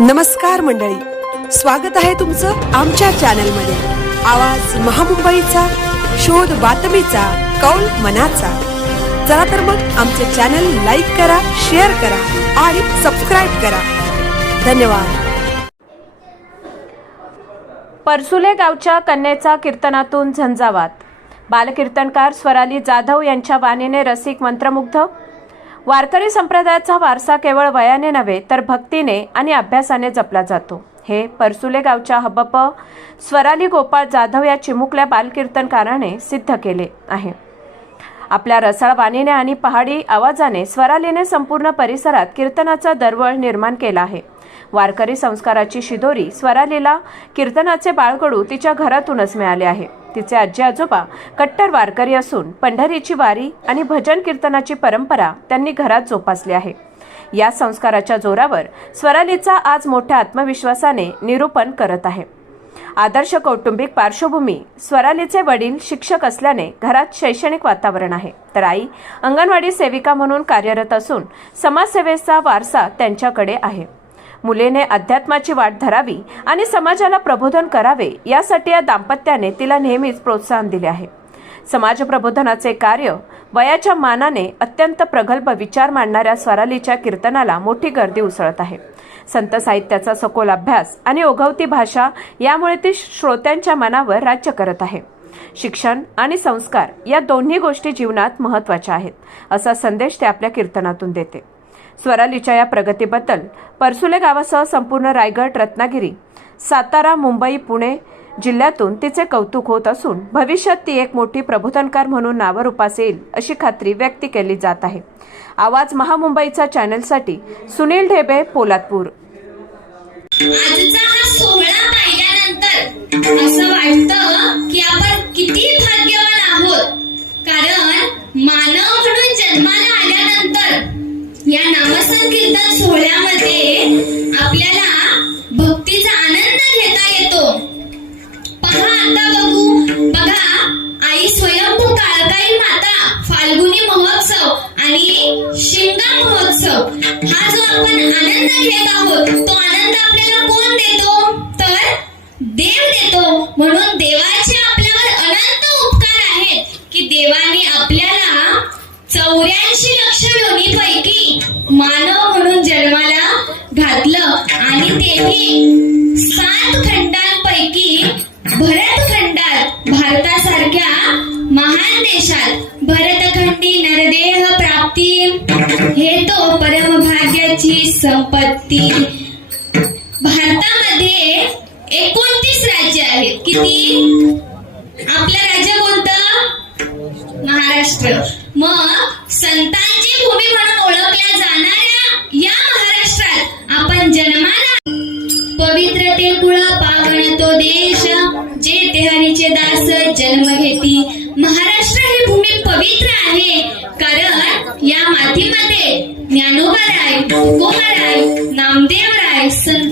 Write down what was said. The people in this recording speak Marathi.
नमस्कार मंडळी, स्वागत आहे तुमचं आमच्या चॅनलमध्ये। आवाज महामुंबईचा, शोध बातमीचा, कौल मनाचा। चला तर मग आमचे चॅनल लाईक करा, शेअर करा आणि सबस्क्राइब करा। धन्यवाद। परसुले गावच्या कन्येचा कीर्तनातून झंझावात। बालकीर्तनकार स्वराली जाधव यांच्या वाणीने रसिक मंत्रमुग्ध। वारकरी संप्रदायाचा वारसा केवळ वयाने नव्हे तर भक्तीने आणि अभ्यासाने जपला जातो। हे परसुले गावच्या हबप स्वराली गोपाळ जाधव या चिमुकल्या बालकीर्तनकाराने सिद्ध केले आहे। आपल्या रसाळ वाणीने आणि पहाडी आवाजाने स्वरालीने संपूर्ण परिसरात कीर्तनाचा दरवळ निर्माण केला आहे। वारकरी संस्काराची शिदोरी स्वरालीला कीर्तनाचे बाळकडू तिच्या घरातूनच मिळाले आहे। तिचे आजी आजोबा कट्टर वारकरी असून पंढरीची वारी आणि भजन कीर्तनाची परंपरा त्यांनी घरात जोपासली आहे। या संस्काराच्या जोरावर स्वरालीचा आज मोठ्या आत्मविश्वासाने निरूपण करत आहे। आदर्श कौटुंबिक पार्श्वभूमी, स्वरालीचे वडील शिक्षक असल्याने घरात शैक्षणिक वातावरण आहे, तर आई अंगणवाडी सेविका म्हणून कार्यरत असून समाजसेवेचा वारसा त्यांच्याकडे आहे। मुलीने अध्यात्माची वाट धरावी आणि समाजाला प्रबोधन करावे यासाठी या दाम्पत्याने तिला नेहमीच प्रोत्साहन दिले आहे। समाज प्रबोधनाचे कार्य वयाच्या मानाने अत्यंत प्रगल्भ विचार मांडणाऱ्या स्वरालीच्या कीर्तनाला मोठी गर्दी उसळत आहे। संत साहित्याचा सखोल अभ्यास आणि ओघवती भाषा यामुळे ती श्रोत्यांच्या मनावर राज्य करत आहे। शिक्षण आणि संस्कार या दोन्ही गोष्टी जीवनात महत्त्वाच्या आहेत, असा संदेश ते आपल्या कीर्तनातून देते। स्वरालीच्या या प्रगतीबद्दल परसुले गावासह संपूर्ण रायगड, रत्नागिरी, सातारा, मुंबई, पुणे जिल्ह्यातून तिचे कौतुक होत असून भविष्यात ती एक मोठी प्रबोधनकार म्हणून नावारूपास येईल अशी खात्री व्यक्त केली जात आहे। आवाज महामुंबईचा चॅनलसाठी सुनील ढेबे, पोलादपूर। आजचा हा सोहळा पाहिल्यानंतर असं वाटतं की आपण किती भाग्यवान आहोत, कारण मानव म्हणून जन्माला आल्यानंतर या नामसंकीर्तन सोहळ्यामध्ये आपल्याला भक्तीचा आनंद घेता येतो। पहा आता बघा आई स्वयंभू काळकाई माता, फाल्गुनी महोत्सव आणि शिमगा महोत्सव हा जो आपण आनंद घेत आहोत, तो आनंद आपल्याला कोण देतो तर देव देतो। म्हणून देवाचे आपल्यावर अनंत उपकार आहेत की देवाने आपल्याला 84 लक्ष योनीपैकी मानव म्हणून जन्माला घातलं आणि तेही 7 खंडांपैकी भरतखंडात, भारतासारख्या महान देशात भरतखंडी नरदेह प्राप्ती हे तो परमभाग्याची संपत्ती। भारतामध्ये 29 राज्य आहेत। किती? आपलं राज्य कोणतं? महाराष्ट्र। मग संतांची भूमी म्हणून ओळखल्या जाणाऱ्या या महाराष्ट्रात आपण जन्माला पवित्र ते कुळ पावन तो देश, जे ते हरीचे दास जन्म घेती। महाराष्ट्र ही भूमी पवित्र आहे, कारण या मातीमध्ये ज्ञानोबा राय, तुकोबा राय, नामदेव राय, संत